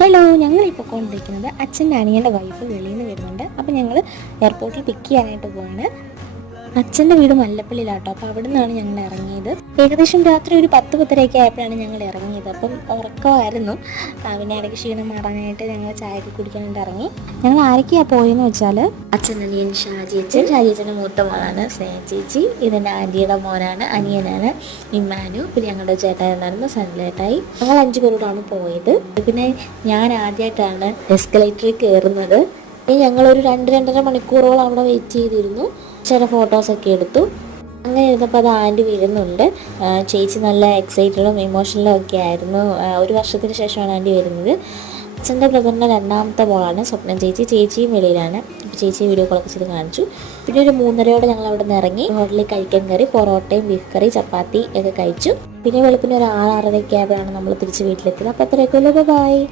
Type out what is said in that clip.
Hello, ഞങ്ങളിപ്പോൾ കൊണ്ടിരിക്കുന്നത് അച്ഛൻ്റെ അനിയൻ്റെ വൈഫ് വെളിയിൽ നിന്ന് വരുന്നുണ്ട്. അപ്പോൾ ഞങ്ങൾ എയർപോർട്ടിൽ പിക്ക് ചെയ്യാനായിട്ട് പോവാണ്. അച്ഛൻ്റെ വീട് മല്ലപ്പള്ളിയിലാട്ടോ. അപ്പോൾ അവിടെ നിന്നാണ് ഞങ്ങൾ ഇറങ്ങിയത്. ഏകദേശം രാത്രി ഒരു 10-10:30 ആയപ്പോഴാണ് ഞങ്ങൾ ഇറങ്ങിയത്. അപ്പം ഉറക്കമായിരുന്നു. പിന്നെ ഇടയ്ക്ക് ക്ഷീണം മാറാനായിട്ട് ഞങ്ങൾ ചായയൊക്കെ കുടിക്കാനായിട്ട് ഇറങ്ങി. ഞങ്ങൾ ആരൊക്കെയാണ് പോയെന്ന് വെച്ചാൽ അച്ഛൻ, അനിയൻ, ഷാജിയച്ഛൻ്റെ മൂത്ത മോളാണ് സ്നേഹ ചേച്ചി. ഇതെൻ്റെ ആൻറ്റിയുടെ മോനാണ്, അനിയനാണ് ഇമ്മാനു. പിന്നെ ഞങ്ങളുടെ ചേട്ടായിരുന്നായിരുന്നു സൺലേട്ടായി. ഞങ്ങൾ 5 പേരോടാണ് പോയത്. പിന്നെ ഞാൻ ആദ്യമായിട്ടാണ് എസ്കലേറ്ററിൽ കയറുന്നത്. ഞങ്ങളൊരു 2-2.5 മണിക്കൂറോളം അവിടെ വെയിറ്റ് ചെയ്തിരുന്നു. ചില ഫോട്ടോസൊക്കെ എടുത്തു. അങ്ങനെ ഇരുന്നപ്പോൾ അത് ആൻറ്റി വരുന്നുണ്ട്. ചേച്ചി നല്ല എക്സൈറ്റഡും ഇമോഷണലും ഒക്കെ ആയിരുന്നു. 1 വർഷത്തിന് ശേഷമാണ് ആൻറ്റി വരുന്നത്. അച്ഛൻ്റെ ബ്രദറിൻ്റെ 2ാമത്തെ മോളാണ് സ്വപ്നം ചേച്ചി. ചേച്ചിയും വെളിയിലാണ്. അപ്പോൾ ചേച്ചി വീഡിയോ കോളൊക്കെ ചെയ്ത് കാണിച്ചു. പിന്നെ ഒരു 3:30 ഞങ്ങൾ അവിടെ നിന്ന് ഇറങ്ങി ഹോട്ടലിൽ കഴിക്കാൻ കയറി. പൊറോട്ടയും ബീഫ് കറി, ചപ്പാത്തി ഒക്കെ കഴിച്ചു. പിന്നെ വെളുപ്പിന് ഒരു 6-6:30 ആയപ്പോഴാണ് നമ്മൾ തിരിച്ച് വീട്ടിലെത്തിയത്. അപ്പോൾ അത്രയൊക്കെ ഉള്ളൂ. ബൈ.